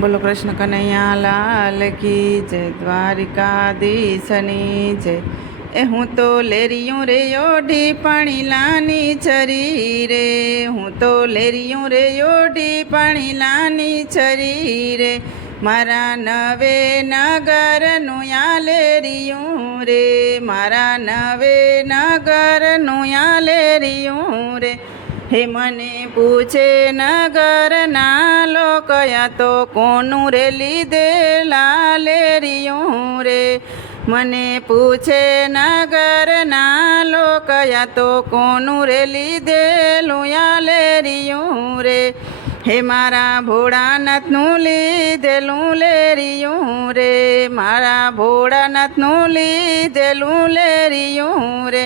બોલો કૃષ્ણ કનૈયા લાલ કી જય, દ્વારિકાધીશની જય। એ હું તો લેરિયું રે ઓઢી પાણી લાની છરી રે, હું તો લેરિયું રે ઓઢી પાણી લાની છરી રે। મારા નવે નગરનું યા લેરિયું રે, મારા નવે નગરનું યા લેરિયું રે। હે મને પૂછે નગરના લોકયા તો કોનું રે લીધેલા લેરિયું રે। મને પૂછે નગરના લોકયા તો કોનું રે લીધેલું યા લેરિયું રે। હે મારા ભોળાનાથનું લીધેલું લેરિયું રે, મારા ભોળાનાથનું લીધેલું લેરિયું રે।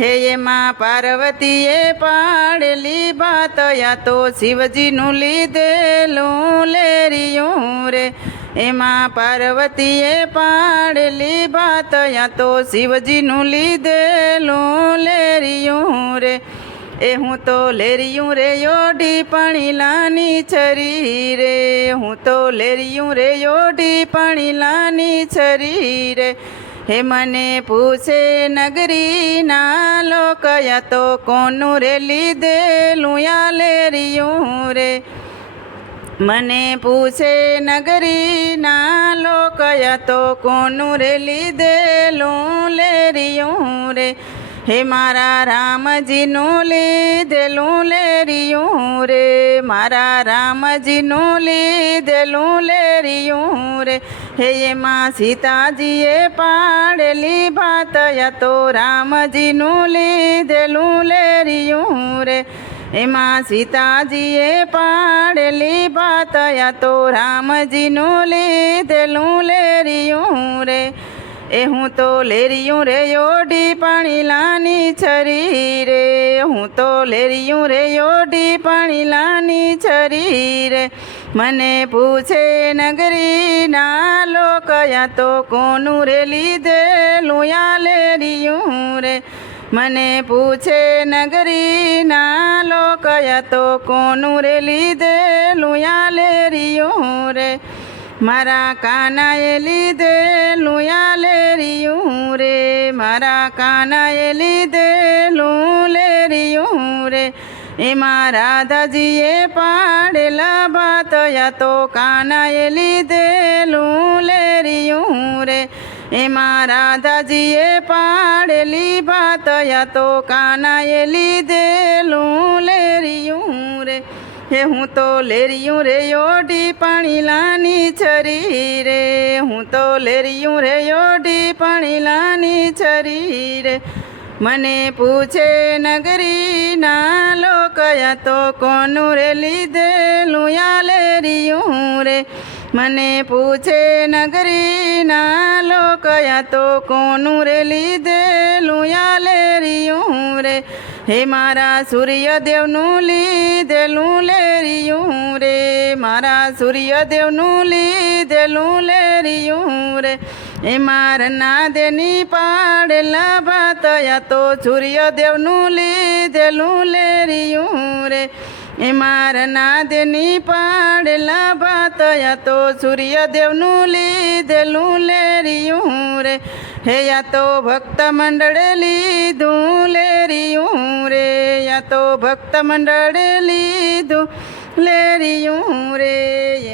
હે એમાં પાર્વતીએ પાડેલી ભાત યા તો શિવજીનું લીધેલું લેરિયું રે। એમાં પાર્વતીએ પાડેલી ભાત યા તો શિવજીનું લીધેલું લેરિયું રે। એ હું તો લેરિયું રે ઓઢી પાણી લાની છરી રે, હું તો લેરિયું રે ઓઢી પાણી લાની છરી રે। હે મને પૂછે નગરીના લોકયા તો કોનું રે લીધેલું યા લેરિયું રે। મને પૂછે નગરીના લોકયા તો કોનું રે લીધેલું લેરિયું રે। હે મારા રામજીનું લીધેલું લેરિયું રે, મારા રામજીનું લીધેલું લેરિયું રે। હે એમાં સીતાજીએ પાડેલી ભાત યા તો રામજીનું લીધેલું લેરિયું રે। એમાં સીતાજીએ પાડેલી ભાત યા તો રામજીનું લીધેલું લેરિયું રે। એ હું તો લેરિયું રે ઓઢી પાણી લાની છરી રે, હું તો લેરિયું રે ઓઢી પાણી લાની છરી રે। મને પૂછે નગરીના લોકયા તો કોનું રે લીધેલું યા લેરિયું રે। મને પૂછે નગરીના લોકયા તો કોનું રે લીધેલું યા લેરિયું રે। મારા કાનાએ લીધેલું યા લેરિયું રે, મારા કાનાએ લીધેલું લેરિયું રે। એમાં રાધાજીએ પાડેલા ભાત યા તો કાનાએ લીધેલું લેરિયું રે। એમાં રાધાજીએ પાડેલી ભાત યા તો કાનાએ લીધેલું લેરિયું રે। હે હું તો લેરિયું રે ઓઢી પાણી લાની છરી રે, હું તો લેરિયું રે ઓઢી પાણી લાની છરી રે। મને પૂછે નગરીના લોકયા તો કોનું રે લીધેલું યા લેરિયું રે। મને પૂછે નગરીના લોકયા તો કોનું રે લીધેલું યા લેરિયું રે। હે મારા સૂર્યદેવનું લીધેલું લેરિયું રે, મારા સૂર્યદેવનું લીધેલું લેરિયું રે। એમાં રનાદેની પાડેલા ભાત યા તો સૂર્યદેવનું લીધેલું લેરિયું રે। એમાં રનાદેની પાડેલા ભાત યા તો સૂર્યદેવનું લીધેલું લેરિયું રે। હે યા તો ભક્ત મંડળે લીધું લેરિયું રે, યા તો ભક્ત મંડળે લીધું લેરિયું રે।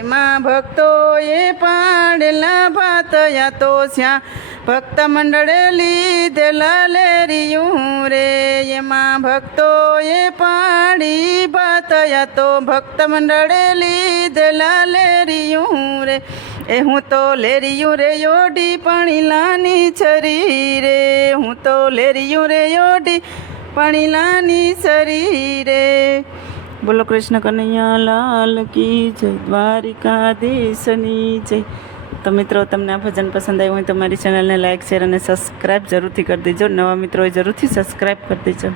એમાં ભક્તોએ પાડેલા ભાત યા તો શ્યા ભક્ત મંડળે લીધેલા લેરિયું રે। એમાં ભક્તોએ પાડી ભાત યા તો ભક્ત મંડળે લીધેલા લેરિયું રે। એ હું તો લેરિયું રે ઓઢી પાણી લાની છરી રે, હું તો લેરિયું રે ઓઢી પાણી લાની છરી રે। બોલો કૃષ્ણ કનૈયા લાલ કી જય, દ્વારિકાધીશની જય। તો મિત્રો, તમને આ ભજન પસંદ આવ્યું હોય તો મારી ચેનલને લાઇક, શેર અને સબસ્ક્રાઈબ જરૂરથી કરી દેજો। નવા મિત્રો જરૂરથી સબસ્ક્રાઈબ કરી દેજો।